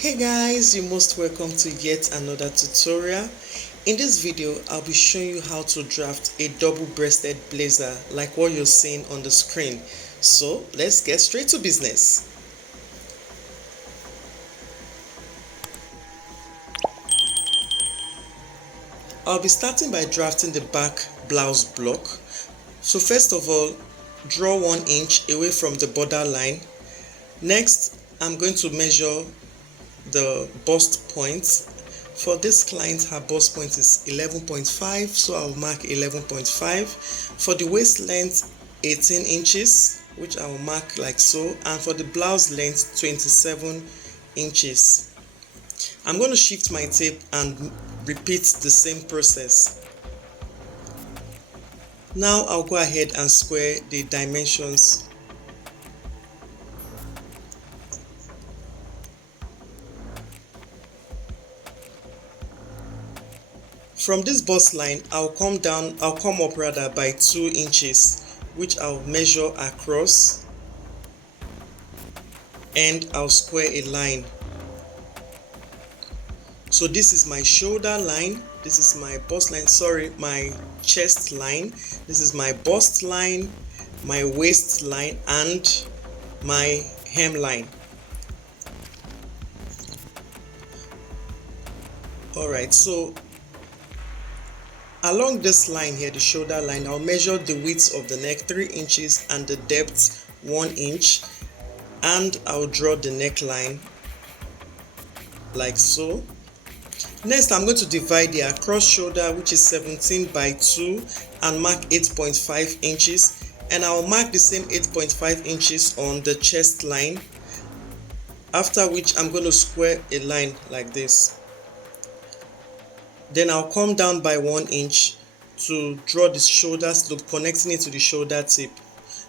Hey guys, you're most welcome to yet another tutorial. In this video, I'll be showing you how to draft a double-breasted blazer like what you're seeing on the screen. So let's get straight to business. I'll be starting by drafting the back blouse block. So first of all, draw 1 inch away from the border line. Next, I'm going to measure the bust point. For this client, her bust point is 11.5, so I'll mark 11.5. For the waist length, 18 inches, which I'll mark like so, and for the blouse length, 27 inches. I'm going to shift my tape and repeat the same process. Now I'll go ahead and square the dimensions. From this bust line, I'll come up by 2 inches, which I'll measure across, and I'll square a line. So this is my shoulder line, this is my bust line, my chest line, this is my bust line, my waist line, and my hemline. Alright, so along this line here, the shoulder line, I'll measure the width of the neck 3 inches and the depth 1 inch, and I'll draw the neckline like so. Next, I'm going to divide the across shoulder, which is 17 by 2, and mark 8.5 inches, and I'll mark the same 8.5 inches on the chest line, after which I'm going to square a line like this. Then I'll come down by 1 inch to draw the shoulder slope, connecting it to the shoulder tip.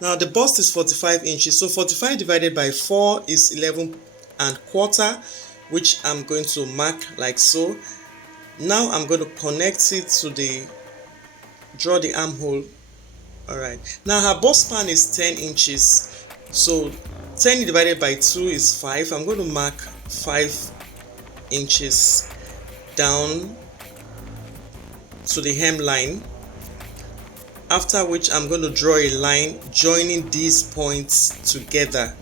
Now the bust is 45 inches, so 45 divided by 4 is 11.25, which I'm going to mark like so. Now I'm going to connect it to draw the armhole. Alright, now her bust span is 10 inches, so 10 divided by 2 is 5. I'm going to mark 5 inches down to the hemline, after which I'm going to draw a line joining these points together.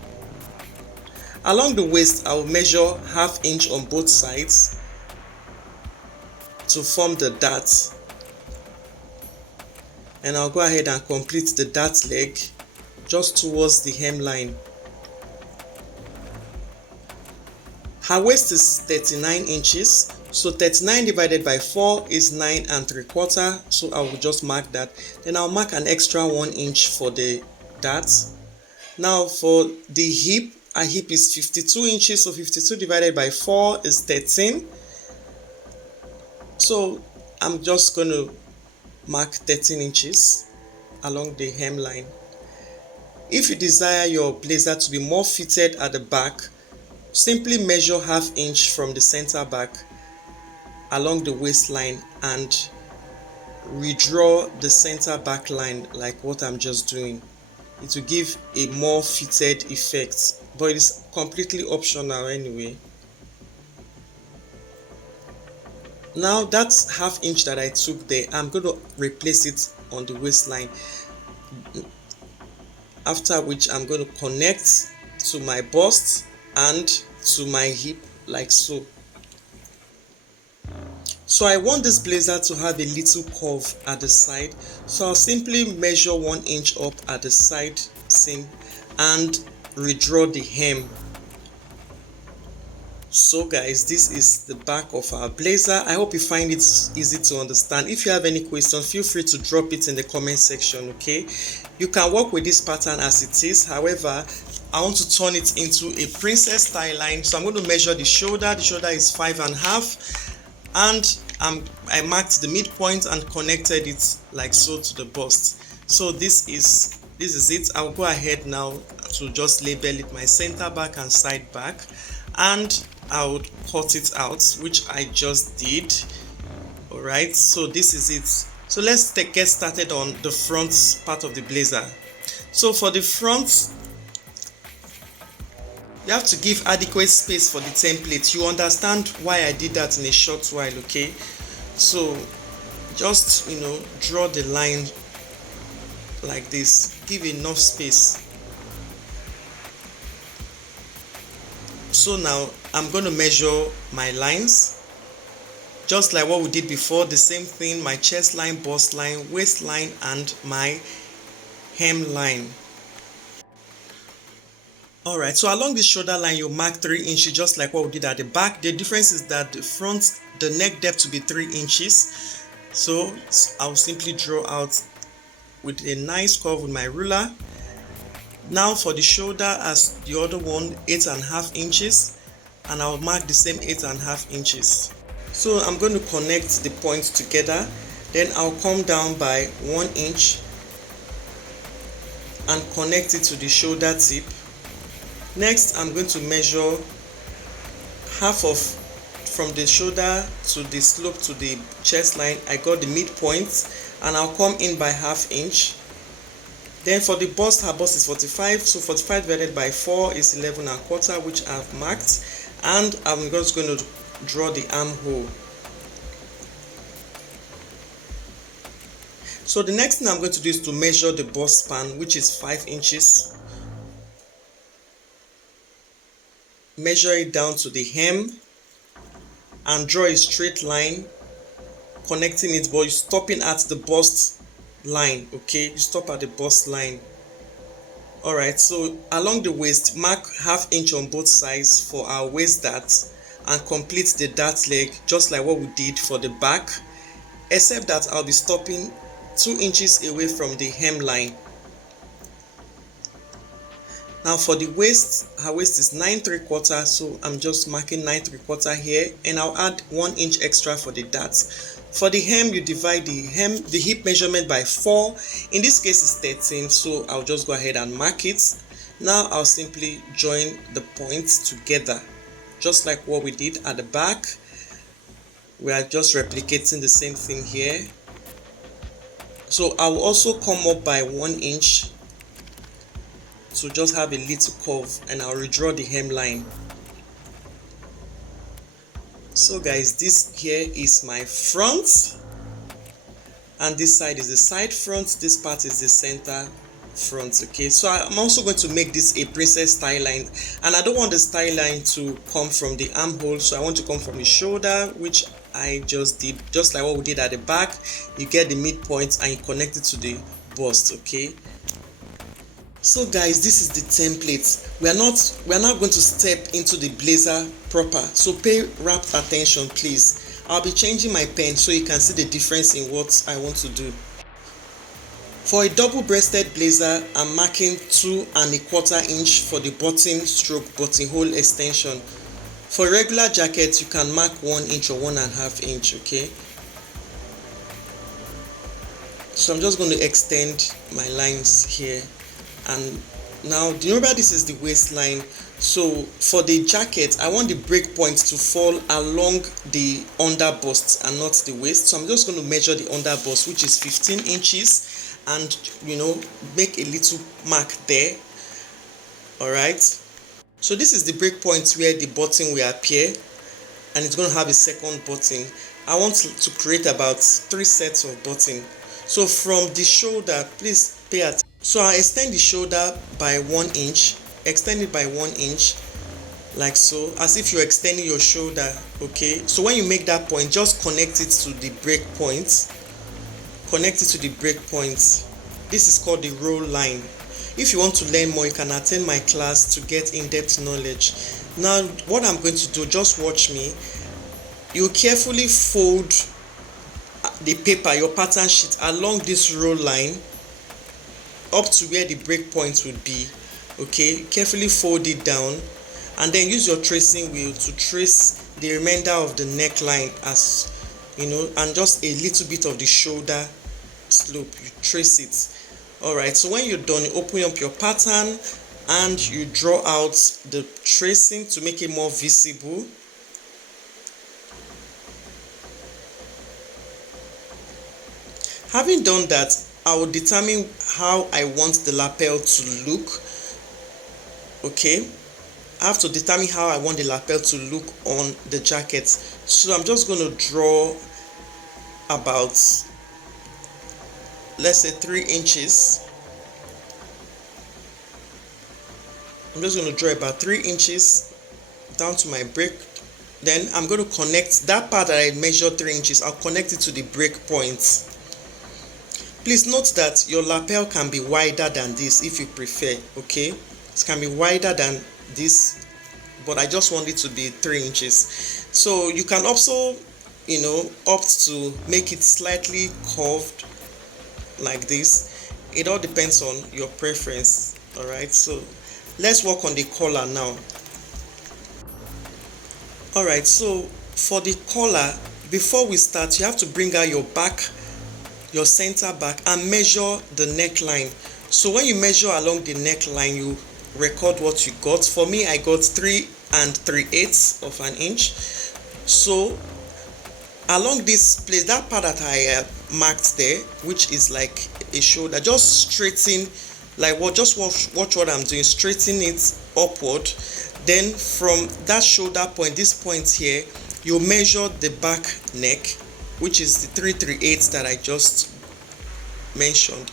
Along the waist, I will measure ½ inch on both sides to form the dart, and I'll go ahead and complete the dart leg just towards the hemline. Her waist is 39 inches, so 39 divided by 4 is 9.75, so I will just mark that. Then I'll mark an extra 1 inch for the dart. Now for the hip, a hip is 52 inches, so 52 divided by 4 is 13. So I'm just going to mark 13 inches along the hemline. If you desire your blazer to be more fitted at the back, simply measure ½ inch from the center back along the waistline and redraw the center back line like what I'm just doing. It will give a more fitted effect, but it is completely optional anyway. Now that's ½ inch that I took there, I'm going to replace it on the waistline, after which I'm going to connect to my bust and to my hip like so. So I want this blazer to have a little curve at the side, so I'll simply measure 1 inch up at the side seam and redraw the hem. So guys, this is the back of our blazer. I hope you find it easy to understand. If you have any questions, feel free to drop it in the comment section, okay? You can work with this pattern as it is. However, I want to turn it into a princess style line, so I'm going to measure the shoulder. The shoulder is 5.5, and I marked the midpoint and connected it like so to the bust. So this is it. I'll go ahead now to just label it my center back and side back, and I would cut it out, which I just did. Alright, so this is it. So let's get started on the front part of the blazer. So for the front, You have to give adequate space for the template. You understand why I did that in a short while, okay? So just, draw the line like this. Give enough space. So now I'm going to measure my lines just like what we did before. The same thing, my chest line, bust line, waistline, and my hemline. Alright, so along the shoulder line you mark 3 inches just like what we did at the back. The difference is that the neck depth will be 3 inches. So I'll simply draw out with a nice curve with my ruler. Now for the shoulder as the other one, 8.5 inches, and I'll mark the same 8.5 inches. So I'm going to connect the points together, then I'll come down by 1 inch and connect it to the shoulder tip. Next, I'm going to measure half of from the shoulder to the slope to the chest line. I got the midpoint, and I'll come in by ½ inch. Then for the bust, her bust is 45, so 45 divided by 4 is 11.25, which I've marked, and I'm just going to draw the armhole. So the next thing I'm going to do is to measure the bust span, which is 5 inches. Measure it down to the hem and draw a straight line connecting it, but you're stopping at the bust line, okay? You stop at the bust line. Alright, so along the waist, mark ½ inch on both sides for our waist dart and complete the dart leg just like what we did for the back, except that I'll be stopping 2 inches away from the hemline. Now for the waist, her waist is 9 3/4, so I'm just marking 9 3/4 here, and I'll add 1 inch extra for the darts. For the hem, you divide the hip measurement by 4. In this case it's 13, so I'll just go ahead and mark it. Now I'll simply join the points together just like what we did at the back. We are just replicating the same thing here. So I will also come up by 1 inch to just have a little curve, and I'll redraw the hemline. So guys, this here is my front, and this side is the side front, this part is the center front, okay? So I'm also going to make this a princess style line, and I don't want the style line to come from the armhole, so I want to come from the shoulder, which I just did, just like what we did at the back. You get the midpoint and you connect it to the bust, okay? So guys, this is the template. We are not going to step into the blazer proper, so pay rapt attention please. I'll be changing my pen so you can see the difference in what I want to do. For a double-breasted blazer, I'm marking 2 1/4 inch for the button stroke buttonhole extension. For a regular jacket, you can mark 1 inch or 1.5 inch, okay? So I'm just going to extend my lines here. And now remember, this is the waistline. So for the jacket, I want the break point to fall along the under bust and not the waist. So I'm just going to measure the under bust, which is 15 inches, and make a little mark there. Alright, so this is the break point where the button will appear, and it's going to have a second button. I want to create about 3 sets of button. So from the shoulder, please pay attention. So I extend the shoulder by 1 inch, extend it by 1 inch, like so, as if you're extending your shoulder, okay? So when you make that point, just connect it to the break point. Connect it to the break point. This is called the roll line. If you want to learn more, you can attend my class to get in-depth knowledge. Now, what I'm going to do, just watch me. You carefully fold the paper, your pattern sheet, along this roll line up to where the break point would be, okay? Carefully fold it down, and then use your tracing wheel to trace the remainder of the neckline, as and just a little bit of the shoulder slope. You trace it. Alright, so when you're done, you open up your pattern and you draw out the tracing to make it more visible. Having done that, I will determine how I want the lapel to look, okay? I have to determine how I want the lapel to look on the jacket. So I'm just going to draw about, let's say, 3 inches. I'm just going to draw about 3 inches down to my break. Then I'm going to connect that part that I measured 3 inches. I'll connect it to the break point. Please note that your lapel can be wider than this if you prefer, okay? It can be wider than this, but I just want it to be 3 inches. So you can also, opt to make it slightly curved like this. It all depends on your preference. All right, so let's work on the collar now. All right, so for the collar, before we start, you have to bring out your center back and measure the neckline. So when you measure along the neckline, you record what you got. For me, I got 3 3/8 of an inch. So along this place, that part that I marked there, which is like a shoulder, just straighten, like what, just watch what I'm doing, straighten it upward. Then from that shoulder point, this point here, you measure the back neck, which is the 3 3/8 that I just mentioned,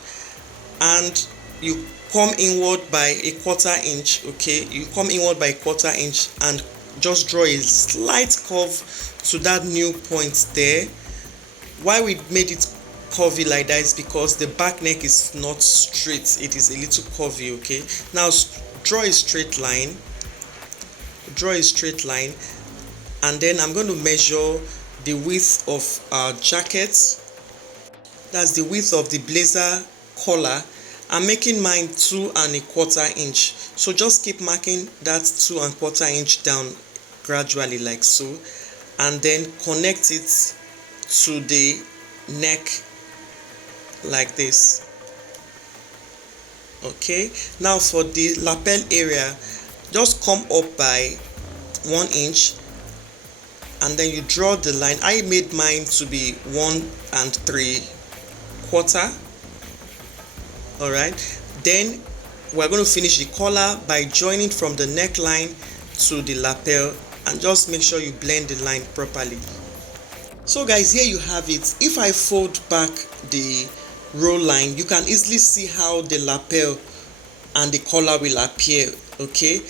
and you come inward by a 1/4 inch. Okay, you come inward by a 1/4 inch and just draw a slight curve to that new point there. Why we made it curvy like that is because the back neck is not straight, it is a little curvy. Okay, now draw a straight line, and then I'm going to measure the width of our jacket. That's the width of the blazer collar. I'm making mine 2 1/4 inch. So just keep marking that 2 1/4 inch down gradually like so, and then connect it to the neck like this. Okay, now for the lapel area, just come up by 1 inch and then you draw the line. I made mine to be 1 3/4. All right, then we're going to finish the collar by joining from the neckline to the lapel, and just make sure you blend the line properly. So guys, here you have it. If I fold back the roll line, you can easily see how the lapel and the collar will appear. Okay,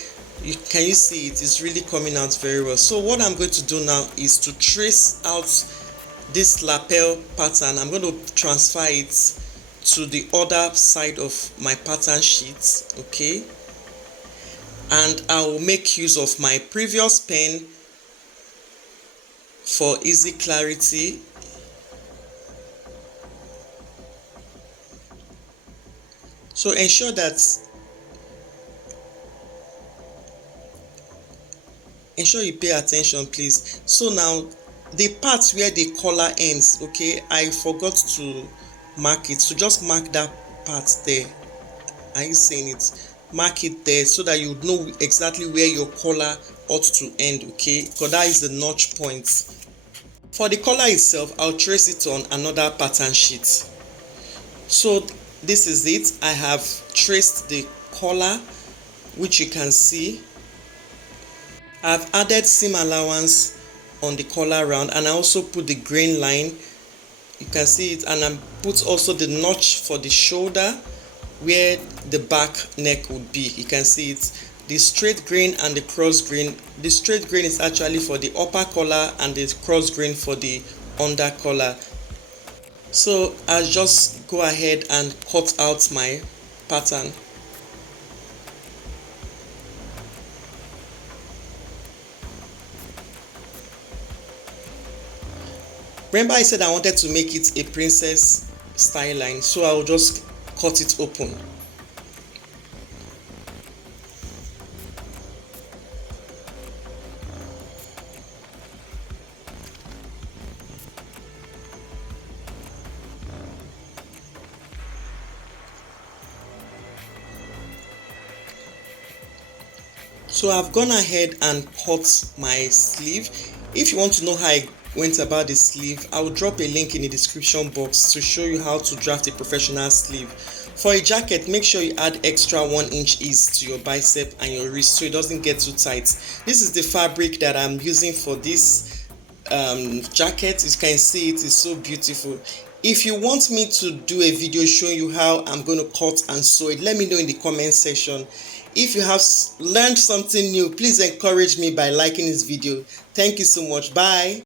can you see it? It's really coming out very well. So what I'm going to do now is to trace out this lapel pattern. I'm going to transfer it to the other side of my pattern sheet. Okay, and I will make use of my previous pen for easy clarity. So ensure you pay attention, please. So now the part where the collar ends, okay, I forgot to mark it, so just mark that part there. Are you seeing it? Mark it there so that you know exactly where your collar ought to end. Okay, because that is the notch point. For the collar itself, I'll trace it on another pattern sheet. So this is it. I have traced the collar, which you can see. I've added seam allowance on the collar round, and I also put the grain line. You can see it, and I put also the notch for the shoulder where the back neck would be. You can see it, the straight grain and the cross grain. The straight grain is actually for the upper collar and the cross grain for the under collar. So I'll just go ahead and cut out my pattern. Remember I said I wanted to make it a princess style line, so I'll just cut it open. So I've gone ahead and cut my sleeve. If you want to know how I went about the sleeve, I will drop a link in the description box to show you how to draft a professional sleeve. For a jacket, make sure you add extra 1 inch ease to your bicep and your wrist so it doesn't get too tight. This is the fabric that I'm using for this jacket. You can see it is so beautiful. If you want me to do a video showing you how I'm going to cut and sew it, let me know in the comment section. If you have learned something new, please encourage me by liking this video. Thank you so much. Bye.